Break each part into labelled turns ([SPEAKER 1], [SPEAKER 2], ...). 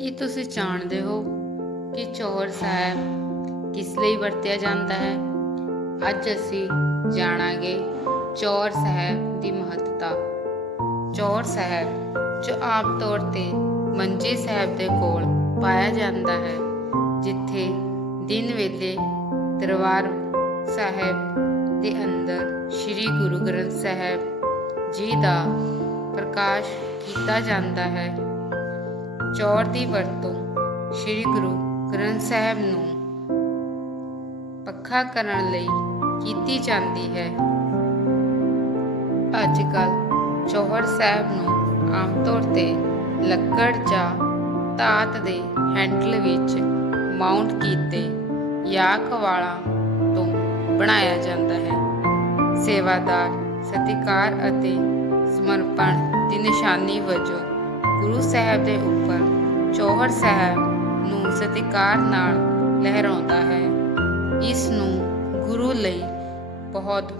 [SPEAKER 1] ਕੀ ਤੁਸੀਂ ਜਾਣਦੇ ਹੋ ਕਿ ਚੌਰ ਸਾਹਿਬ ਕਿਸ ਲਈ ਵਰਤਿਆ ਜਾਂਦਾ ਹੈ? ਅੱਜ ਅਸੀਂ ਜਾਣਾਂਗੇ ਚੌਰ ਸਾਹਿਬ ਦੀ ਮਹੱਤਤਾ। ਚੌਰ ਸਾਹਿਬ ਜੋ ਆਮ ਤੌਰ ਤੇ ਮੰਜੀ ਸਾਹਿਬ ਦੇ ਕੋਲ ਪਾਇਆ ਜਾਂਦਾ ਹੈ, ਜਿੱਥੇ ਦਿਨ ਵੇਲੇ ਦਰਬਾਰ ਸਾਹਿਬ ਦੇ ਅੰਦਰ ਸ੍ਰੀ ਗੁਰੂ ਗ੍ਰੰਥ ਸਾਹਿਬ ਜੀ ਦਾ ਪ੍ਰਕਾਸ਼ ਕੀਤਾ ਜਾਂਦਾ ਹੈ। ਚੌਰ ਦੀ ਵਰਤੋਂ ਸ੍ਰੀ ਗੁਰੂ ਗ੍ਰੰਥ ਸਾਹਿਬ ਨੂੰ ਪੱਖਾ ਕਰਨ ਲਈ ਕੀਤੀ ਜਾਂਦੀ ਹੈ। ਅੱਜ ਕੱਲ ਚੌਹਰ ਸਾਹਿਬ ਨੂੰ ਆਮ ਤੌਰ ਤੇ ਲੱਕੜ ਜਾਂ ਧਾਤ ਦੇ ਹੈਂਡਲ ਵਿੱਚ ਮਾਊਂਟ ਕੀਤੇ ਯਾਕ ਵਾਲਾਂ ਤੋਂ ਬਣਾਇਆ ਜਾਂਦਾ ਹੈ। ਸੇਵਾਦਾਰ, ਸਤਿਕਾਰ ਅਤੇ ਸਮਰਪਣ ਦੀ ਨਿਸ਼ਾਨੀ ਵਜੋਂ ਗੁਰੂ ਸਾਹਿਬ ਦੇ ਉੱਪਰ ਚੌਹਰ ਸਾਹਿਬ ਨੂੰ ਸਤਿਕਾਰ ਨਾਲ ਲਹਿਰਾਉਂਦਾ ਹੈ। ਇਸ ਨੂੰ ਗੁਰੂ ਲਈ ਬਹੁਤ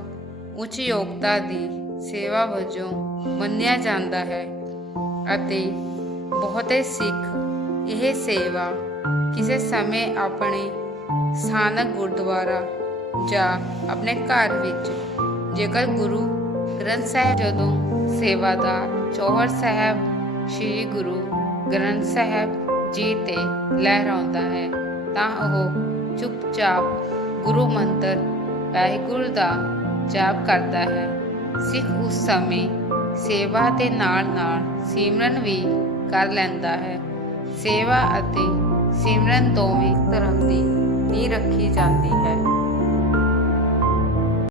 [SPEAKER 1] ਉੱਚ ਯੋਗਤਾ ਦੀ ਸੇਵਾ ਵਜੋਂ ਮੰਨਿਆ ਜਾਂਦਾ ਹੈ ਅਤੇ ਬਹੁਤੇ ਸਿੱਖ ਇਹ ਸੇਵਾ ਕਿਸੇ ਸਮੇਂ ਆਪਣੇ ਸਥਾਨਕ ਗੁਰਦੁਆਰਾ ਜਾਂ ਆਪਣੇ ਘਰ ਵਿੱਚ ਜੇਕਰ ਗੁਰੂ ਗ੍ਰੰਥ ਸਾਹਿਬ ਜਦੋਂ ਸੇਵਾਦਾਰ ਚੌਹਰ ਸਾਹਿਬ ਸ੍ਰੀ ਗੁਰੂ ਗ੍ਰੰਥ ਸਾਹਿਬ ਜੀ ਤੇ ਲਹਿਰਾਉਂਦਾ ਹੈ, ਤਾਂ ਉਹ ਚੁੱਪਚਾਪ ਗੁਰੂ ਮੰਤਰ ਵਾਹਿਗੁਰੂ ਦਾ ਜਾਪ ਕਰਦਾ ਹੈ। ਸਿੱਖ ਉਸ ਸਮੇਂ ਸੇਵਾ ਦੇ ਨਾਲ ਨਾਲ ਸਿਮਰਨ ਵੀ ਕਰ ਲੈਂਦਾ ਹੈ। ਸੇਵਾ ਅਤੇ ਸਿਮਰਨ ਦੋਵੇਂ ਧਰਮ ਦੀ ਨੀਂਹ ਰੱਖੀ ਜਾਂਦੀ ਹੈ।